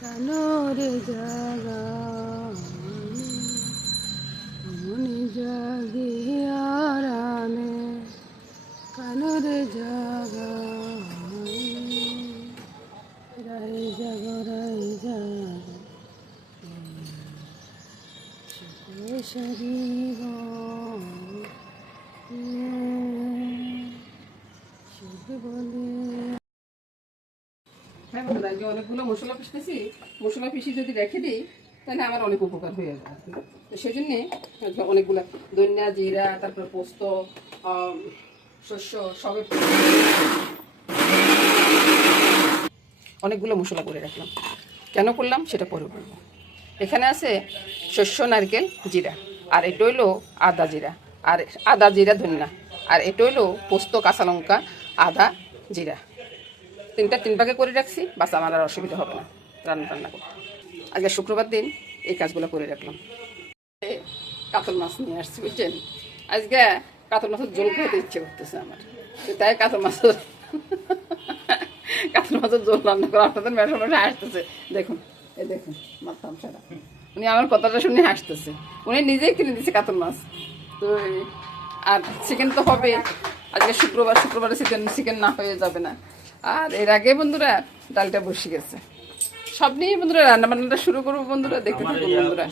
কানরে জাগা মনে জাগিয়ারানে কানরে জাগা রাই জাগা শরীর শুধু বলে। হ্যাঁ বন্ধুরা, যে অনেকগুলো মশলা পিসতেছি, মশলা পিসি যদি রেখে দিই তাহলে আমার অনেক উপকার হয়ে যায়। তো সেই জন্যে অনেকগুলো ধনিয়া, জিরা, তারপরে পোস্ত, শস্য সবে অনেকগুলো মশলা করে রাখলাম। কেন করলাম সেটা পরে বলবো। এখানে আছে শস্য, নারকেল, জিরা, আর এটা হইলো আদা জিরা, আর আদা জিরা ধনিয়া, আর এটা হইলো পোস্ত, কাঁচা লঙ্কা, আদা জিরা। তিন ভাগে করে রাখছি, বাস আমার আর অসুবিধা হবে না রান্না করতে। আজকে শুক্রবার দিন এই কাজগুলো করে রাখলাম। কাতল মাছ নিয়ে আসছি, বুঝছেন। আজকে কাতল মাছের ঝোল খেতে ইচ্ছে করতেছে আমার, তাই কাতল মাছের ঝোল রান্না করে আপনাদের মেশো হাসতেছে। দেখুন, এই দেখুন মারতাম সারা, উনি আমার কথাটা শুনে হাসতেছে। উনি নিজেই কিনে দিচ্ছে কাতল মাছ। তো আর চিকেন তো হবে আজকে শুক্রবারে চিকেন না হয়ে যাবে না। আর এর আগে বন্ধুরা ডালটা বসে গেছে। সব নিয়ে বন্ধুরা রান্নাবান্নাটা শুরু করবো বন্ধুরা, দেখতে থাকুন বন্ধুরা।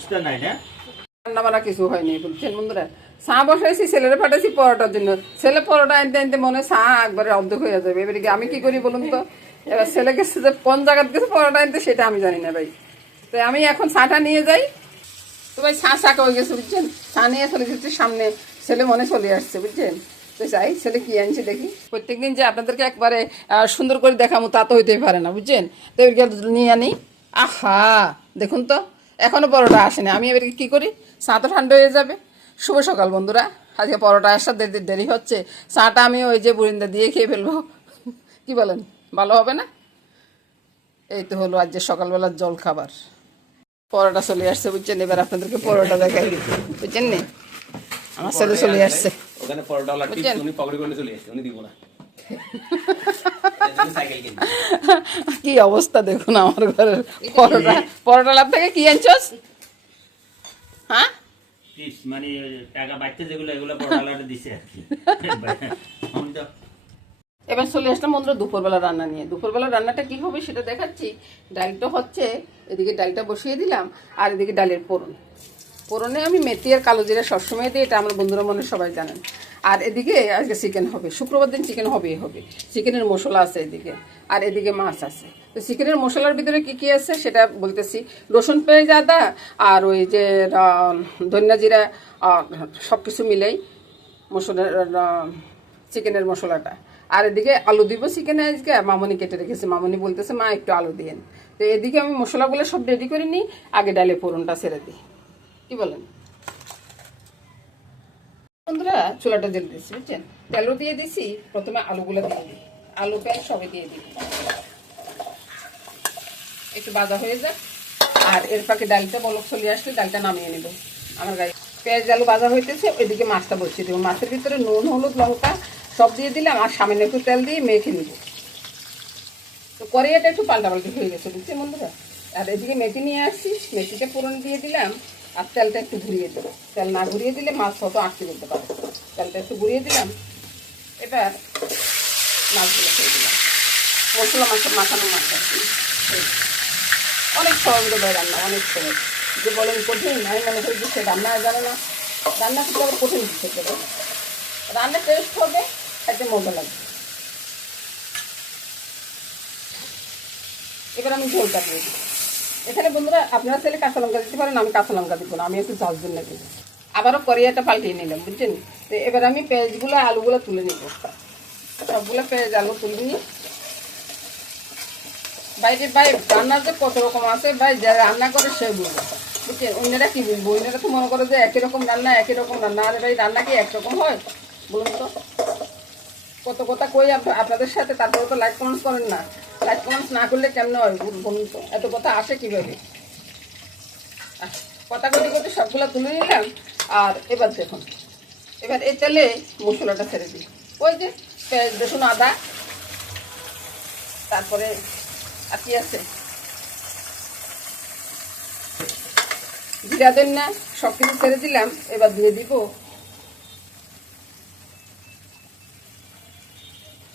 রান্নাবান্না কিছু হয়নি বলছেন বন্ধুরা। চা বসাইছি, ছেলেরা পাঠাইছি পরোটার জন্য। ছেলে পরোটা আনতে আনতে মনে চা একবারে অর্ধেক হয়ে যাবে। এবারে আমি কি করি বলুন তো। এবার ছেলে গেছে যে কোন জায়গার গেছে পরোটা আনতে, সেটা আমি জানি না ভাই। তো আমি এখন চাটা নিয়ে যাই। তো ভাই চা হয়ে গেছে বুঝছেন। চা নিয়ে চলে যাচ্ছে সামনে, ছেলে মনে চলে আসছে বুঝছেন। তো যাই, ছেলে কি আনছে দেখি। প্রত্যেকদিন যে আপনাদেরকে একবারে সুন্দর করে দেখাবো তা তো হইতেই পারে না বুঝছেন। তো এবার নিয়ে আনি। আহা দেখুন তো, এখনো পরোটা আসেনি। আমি এবার কি করি, চা তো ঠান্ডা হয়ে যাবে। শুভ সকাল বন্ধুরা। আজকে পরোটা আসার দেরি হচ্ছে, চাটা আমি ওই যে বুরিন্দা দিয়ে খেয়ে ফেলবো। কি বলেন, ভালো হবে না? এই তো হলো আজকে সকালবেলার জল খাবার। পরোটা চলে আসছে বুঝছেন। এবার আপনাদেরকে পরোটা দেখাই বুঝছেন নি। আমার ছেলে চলে আসছে। কি অবস্থা দেখুন আমার ঘরের। পরোটা লাভ থেকে কি আনছস? হ্যাঁ মানে টাকা বাড়তে যেগুলো এগুলো পরোটা দিছে আর কি। এবার চলে আসলাম বন্ধুরা দুপুরবেলা রান্না নিয়ে। দুপুরবেলা রান্নাটা কি হবে সেটা দেখাচ্ছি। ডালটা হচ্ছে, এদিকে ডালটা বসিয়ে দিলাম, আর এদিকে ডালের পোড়নে আমি মেথি আর কালো জিরা সবসময় দিই, এটা আমার বন্ধুরা মনে সবাই জানেন। আর এদিকে আজকে চিকেন হবে, শুক্রবার দিন চিকেন হবেই হবে। চিকেনের মশলা আছে এদিকে, আর এদিকে মাছ আছে। তো চিকেনের মশলার ভিতরে কি কি আছে সেটা বলতেছি। রসুন, পেঁয়াজ, আদা, আর ওই যে ধনিয়া, জিরা, সব কিছু মিলেই চিকেনের মশলাটা। আর এদিকে আলু দিব চিকেনে। আজকে মামনি কেটে রেখেছে, মামনি বলতেছে মা একটু আলু দিয়েন। তো এদিকে আমি মশলাগুলো সব রেডি করে নিই, আগে ডালে ফোড়নটা ছেড়ে দিই। কি বলেন বন্ধুরা? চুলাটা জ্বেলে দিচ্ছি বুঝছেন। তেলও দিয়ে দিছি, প্রথমে আলুগুলো দিয়ে দিই। আলু, পেঁয়াজ সবই দিয়ে দিই, একটু ভাজা হয়ে যায়। আর এর পাকে ডালটা বলক চলে আসলে ডালটা নামিয়ে নেব। আমার গায়ে পেঁয়াজ আলু ভাজা হইতেছে, ওইদিকে মাছটা বসিয়ে দেবো। মাছের ভিতরে নুন, হলুদ, লঙ্কা সব দিয়ে দিলাম, আর সামান্য একটু তেল দিয়ে মেখে নিব। তো কড়াইটা একটু পাল্টাপাল্টি হয়ে গেছে বুঝছি বন্ধুরা। আর এদিকে মেথি নিয়ে আসছি, মেথিটা ফোড়ন দিয়ে দিলাম, আর তেলটা একটু ঘুরিয়ে দেবো। তেল না ঘুরিয়ে দিলে মাছ হয়তো আটকে দিতে পারে। তেলটা একটু ঘুরিয়ে দিলাম। এবার মাছগুলো খেয়ে দিলাম, মশলা মাখানো মাছ আর কি। অনেক সহজ ভাই রান্না, অনেক সহজ। যে বলেন কঠিন, আমি মনে করি যে সে রান্না জানে না। রান্না করতে আবার কঠিন খেতে হবে, রান্না টেস্ট হবে, খেতে মজা লাগবে। এবার আমি ঝোলটা দিয়ে দিই। এখানে বন্ধুরা আপনারা চাইলে কাঁচা লঙ্কা দিতে পারেন, আমি কাঁচা লঙ্কা দিব না, আমি একটু ঝাল জন্য দেব। আবারও কড়াইটা পাল্টিয়ে নিলাম বুঝছেন। তো এবার আমি পেঁয়াজগুলো আলুগুলো তুলে নিব, সবগুলো পেঁয়াজ আলু তুলে নিই। বাইরে ভাই রান্নার যে কত রকম আছে ভাই, যারা রান্না করে সে বুঝবে, বুঝছেন? অন্যরা কি বুঝবো? অন্যরা তো মনে করে যে একই রকম রান্না। আরে ভাই রান্না কি একরকম হয় বলুন তো? কত কথা কই আপনাদের সাথে, তারপরে তো লাইক কমেন্টস করেন না। লাইক কমেন্টস না করলে কেমন হয় বলুন তো? এত কথা আসে কীভাবে? কথা করতে করতে সবগুলো তুলে নিলাম। আর এবার দেখুন, এবার এই তেলে মশলাটা ছেড়ে দিই। ওই যে পেঁয়াজ রসুন আদা, তারপরে আর কি আছে, জিরা ধনিয়া, সব কিছু ছেড়ে দিলাম। এবার দিয়ে দিব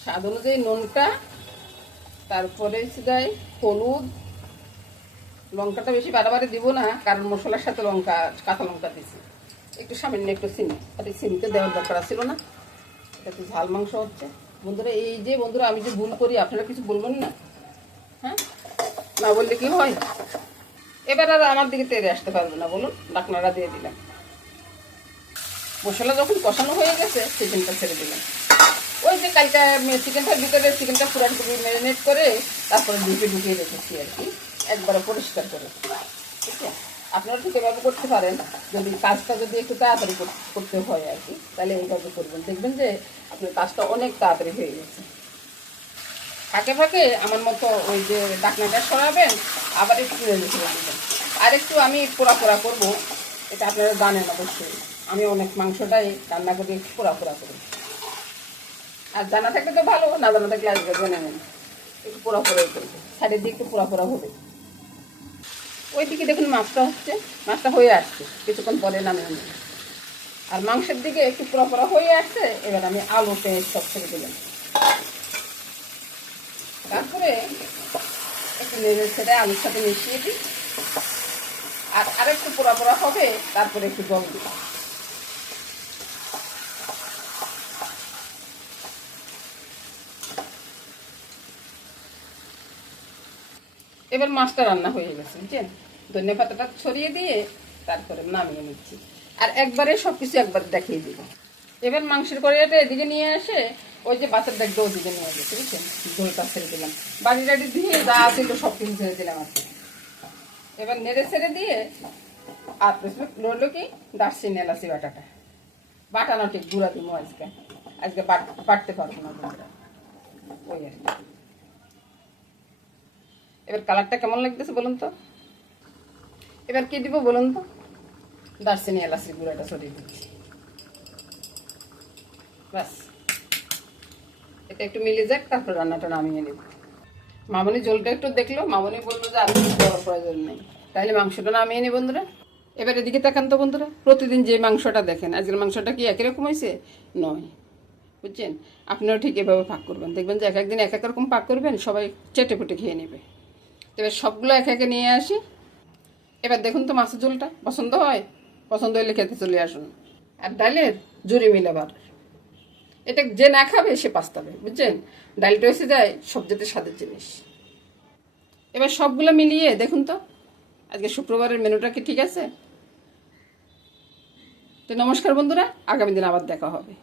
স্বাদ অনুযায়ী নুনটা, তারপরে দেয় হলুদ। লঙ্কাটা বেশি বাড়াবাড়ি দিব না, কারণ মশলার সাথে কাঁচা লঙ্কা দিছি। একটু সামান্য একটু চিনি, আর এই চিনিতে দেওয়ার দরকার ছিল না। এটা তো ঝাল মাংস হচ্ছে বন্ধুরা। এই যে বন্ধুরা আমি যে ভুল করি, আপনারা কিছু বলবেন না, হ্যাঁ? না বললে কি হয়? এবার আর আমার দিকে তেড়ে আসতে পারবে না, বলুন। ডাকনাটা দিয়ে দিলাম। মশলা যখন কষানো হয়ে গেছে, চিকেনটা ছেড়ে দিলাম। ওই যে কালটা চিকেনটার ভিতরে চিকেনটা পুরাটুকু ম্যারিনেট করে তারপরে ঢুকিয়ে রেখেছি আর কি, একবারে পরিষ্কার করে। ঠিক আছে? আপনারা ঠিক এভাবে করতে পারেন। যদি কাজটা যদি একটু তাড়াতাড়ি করতে হয় আর কি, তাহলে এইভাবে করবেন, দেখবেন যে আপনার কাজটা অনেক তাড়াতাড়ি হয়ে গেছে। ফাঁকে ফাঁকে আমার মতো ওই যে ডাকনাটা সরাবেন, আবার একটু নেড়ে ছেড়ে দেবেন। আর একটু আমি পোড়া করবো, এটা আপনারা জানেন অবশ্যই। আমি অনেক মাংসটাই রান্না করি একটু পোড়া করি। আর জানা থাকলে তো ভালো, না জানা থাকলে আসবে জেনে নেন। একটু পোড়া করবো, সাইডের দিয়ে একটু পোড়া হবে। ওইদিকে দেখুন মাছটা হয়ে আসছে, কিছুক্ষণ পরে নামিয়ে নেব। আর মাংসের দিকে একটু পোড়া হয়ে আসছে। এবার আমি আলু পেঁয়াজ সব ছেড়ে দিলাম। তারপরে একটু নেড়ে ছেড়ে আলুর সাথে মিশিয়ে দিই। আর আরেকটু পোড়া হবে, তারপরে একটু জল দিই। এবার মাছটা রান্না হয়ে গেছে, বুঝছেন? ধনিয়া পাতাটা ছড়িয়ে দিয়ে তারপরে নামিয়ে নিচ্ছি। আর একবারে সব কিছু একবার দেখিয়ে দিব। এবার মাংসের কড়াইটা এদিকে নিয়ে আসে, ওই যে বাচ্চার দেখবে ওদিকে নিয়ে গেছে, বুঝছেন? ঝোলটা ছেড়ে দিলাম, বাড়ি দিয়ে যা ছিল সব কিছু ছেড়ে দিলাম আর কি। এবার নেড়ে ছেড়ে দিয়ে আর রইল কি দারচিনি এলাচি বাটানো ঠিক গুঁড়া দিব। আজকে বাটতে পারবো না বন্ধুরা, ওই আর কি। এবার কালারটা কেমন লাগতেছে বলুন তো? এবার কি দিব বলুন তো? দারচিনি এলাচি গুঁড়াটা ছড়িয়ে দিচ্ছি। ব্যাস, এটা একটু মিলে যাক, তারপর রান্নাটা নামিয়ে নেব। মামনি জলটা একটু দেখলো, মামনি বললো যে আর কিছু করার প্রয়োজন নেই, তাহলে মাংসটা নামিয়ে নি বন্ধুরা। এবার এদিকে তাকান তো বন্ধুরা, প্রতিদিন যে মাংসটা দেখেন, আজকের মাংসটা কি একই রকম হয়েছে? নয়, বুঝছেন? আপনারা ঠিক এভাবে পাক করবেন, দেখবেন যে এক একদিন এক এক রকম পাক করবেন, সবাই চেটে পুটে খেয়ে নেবে। এবার সবগুলো একে নিয়ে আসি। এবার দেখুন তো মাছের ঝোলটা পছন্দ হলে খেতে চলে আসুন। আর ডালের জুড়ি মিলাবার, এটা যে না খাবে সে পাস্তাবে, বুঝছেন? ডালটা এসে যায় সবজিতে স্বাদের জিনিস। এবার সবগুলো মিলিয়ে দেখুন তো আজকে শুক্রবারের মেনুটা কি ঠিক আছে? তো নমস্কার বন্ধুরা, আগামী দিন আবার দেখা হবে।